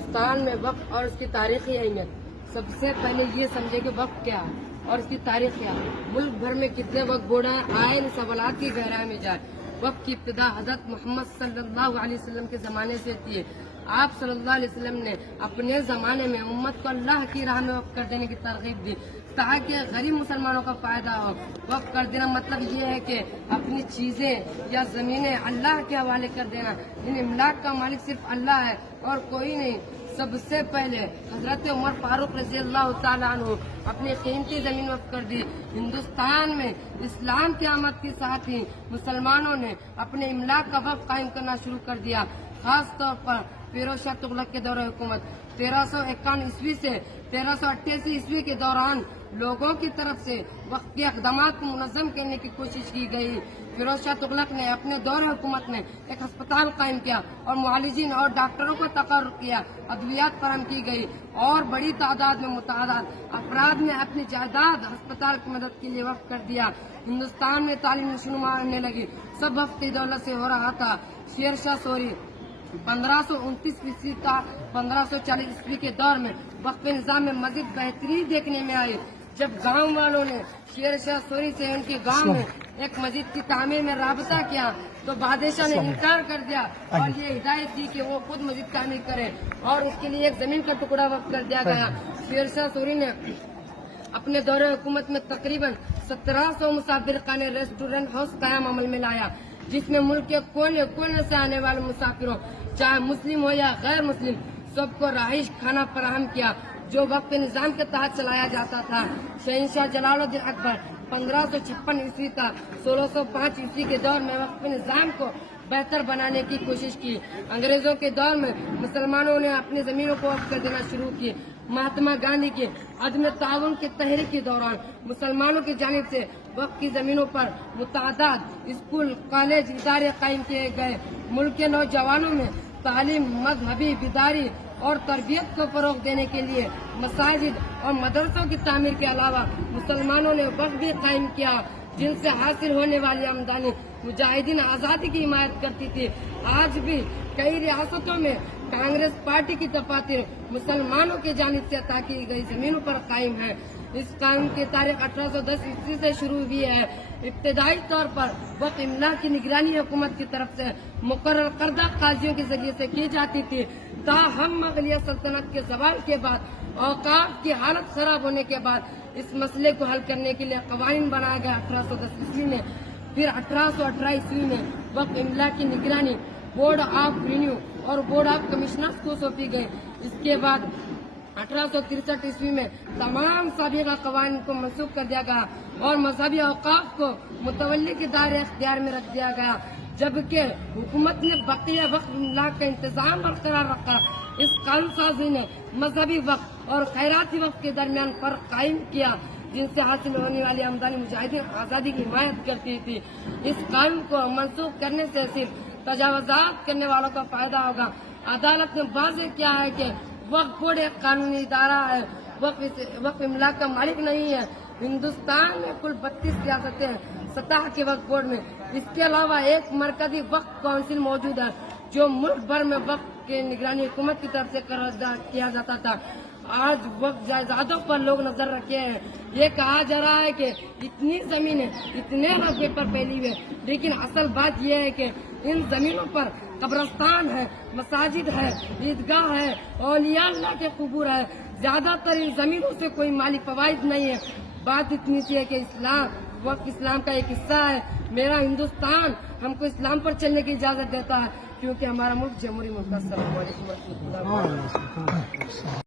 ہندوستان میں وقف اور اس کی تاریخی اہمیت، سب سے پہلے یہ سمجھے کہ وقف کیا ہے اور اس کی تاریخ کیا ہے۔ ملک بھر میں کتنے وقف بورڈ ہیں، آئے ان سوالات کی گہرائی میں جائے۔ وقف کی ابتدا حضرت محمد صلی اللہ علیہ وسلم کے زمانے سے تھی۔ آپ صلی اللہ علیہ وسلم نے اپنے زمانے میں امت کو اللہ کی راہ میں وقف کر دینے کی ترغیب دی تاکہ غریب مسلمانوں کا فائدہ ہو۔ وقف کر دینا مطلب یہ ہے کہ اپنی چیزیں یا زمینیں اللہ کے حوالے کر دینا۔ ان املاک کا مالک صرف اللہ ہے اور کوئی نہیں۔ سب سے پہلے حضرت عمر فاروق رضی اللہ تعالیٰ عنہ اپنی قیمتی زمین وقف کر دی۔ ہندوستان میں اسلام کی آمد کے ساتھ ہی مسلمانوں نے اپنے املاک کا وقف قائم کرنا شروع کر دیا، خاص طور پر فیروز شاہ تغلق کے دور حکومت 1351 عیسوی سے 1388 عیسوی کے دوران لوگوں کی طرف سے وقف کے اقدامات کو منظم کرنے کی کوشش کی گئی۔ فیروز شاہ تغلق نے اپنے دور حکومت میں ایک ہسپتال قائم کیا اور معالجین اور ڈاکٹروں کو تقرر کیا، ادویات فراہم کی گئی اور بڑی تعداد میں متعدد افراد نے اپنی جائیداد ہسپتال کی مدد کے لیے وقف کر دیا۔ ہندوستان میں تعلیم نشوونما ہونے لگی، سب وقف کی دولت سے ہو رہا تھا۔ شیر شاہ سوری 1529 عیسوی تا 1540 عیسوی کے دور میں وقف نظام میں مزید بہتری دیکھنے میں آئی، جب گاؤں والوں نے شیر شاہ سوری سے ان کے گاؤں میں ایک مسجد کی تعمیر میں رابطہ کیا تو بادشاہ نے انکار کر دیا اور یہ ہدایت دی کہ وہ خود مسجد تعمیر کرے اور اس کے لیے ایک زمین کا ٹکڑا وقف کر دیا گیا۔ شیر شاہ سوری نے اپنے دور حکومت میں تقریباً 1700 مسافر خانے، ریسٹورینٹ، ہاؤس قیام عمل میں لایا، جس میں ملک کے کونے کونے سے آنے والے مسافروں، چاہے مسلم ہو یا غیر مسلم، سب کو رہائش کھانا فراہم کیا، جو وقف نظام کے تحت چلایا جاتا تھا۔ شہنشاہ جلال الدین اکبر 1556 عیسوی تا 1605 عیسوی کے دور میں وقف نظام کو بہتر بنانے کی کوشش کی۔ انگریزوں کے دور میں مسلمانوں نے اپنی زمینوں کو وقف کر دینا شروع کی۔ مہاتما گاندھی کے عدم تعاون کی تحریک کے دوران مسلمانوں کی جانب سے وقف کی زمینوں پر متعدد اسکول، کالج، ادارے قائم کیے گئے۔ ملک کے نوجوانوں میں تعلیم، مذہبی بیداری اور تربیت کو فروغ دینے کے لیے مساجد اور مدرسوں کی تعمیر کے علاوہ مسلمانوں نے وقف بھی قائم کیا، جن سے حاصل ہونے والی آمدنی مجاہدین آزادی کی حمایت کرتی تھی۔ آج بھی کئی ریاستوں میں کانگریس پارٹی کی دفاتر مسلمانوں کی جانب سے عطا کی گئی زمینوں پر قائم ہے۔ اس قائم کی تاریخ 1810 عیسوی سے شروع ہوئی ہے۔ ابتدائی طور پر وقف املاک کی نگرانی حکومت کی طرف سے مقرر کردہ قاضیوں کے ذریعے سے کی جاتی تھی، تاہم مغلیہ سلطنت کے زوال کے بعد اوقاف کی حالت خراب ہونے کے بعد اس مسئلے کو حل کرنے کے لیے قوانین بنایا گیا 1810 عیسوی میں۔ پھر 1818 عیسوی میں وقف املاک کی نگرانی بورڈ آف ریونیو اور بورڈ آف کمشنرز کو سونپی گئی۔ اس کے بعد 1863 عیسوی میں تمام سابقہ قوانین کو منسوخ کر دیا گیا اور مذہبی اوقاف کو متولی کے دائرے اختیار میں رکھ دیا گیا، جبکہ حکومت نے بقیہ وقف املاک کا انتظام برقرار رکھا۔ اس قانون سازی نے مذہبی وقف اور خیراتی وقف کے درمیان فرق قائم کیا، جن سے حاصل ہونے والی آمدنی مجاہدین آزادی کی حمایت کرتی تھی۔ اس قانون کو منسوخ کرنے سے صرف تجاوزات کرنے والوں کا فائدہ ہوگا۔ عدالت نے واضح کیا ہے کہ وقف بورڈ ایک قانونی ادارہ ہے، وقف املاک کا مالک نہیں ہے۔ ہندوستان میں کل 32 ریاستیں ہیں سطح کے وقف بورڈ میں۔ اس کے علاوہ ایک مرکزی وقف کونسل موجود ہے جو ملک بھر میں وقف کی نگرانی حکومت کی طرف سے کیا جاتا تھا۔ آج وقف جائیدادوں پر لوگ نظر رکھے ہیں۔ یہ کہا جا رہا ہے کہ اتنی زمینیں اتنے رقبے پر پھیلی ہوئی ہیں، لیکن اصل بات یہ ہے کہ ان زمینوں پر قبرستان ہے، مساجد ہے، عیدگاہ ہے، اولیاء اللہ کے قبور ہے۔ زیادہ تر ان زمینوں سے کوئی مالی فوائد نہیں ہے۔ بات اتنی سی ہے کہ وقف اسلام کا ایک حصہ ہے۔ میرا ہندوستان ہم کو اسلام پر چلنے کی اجازت دیتا ہے کیونکہ ہمارا ملک جمہوری ملک ہے۔ السلام علیکم ورحمۃ اللہ۔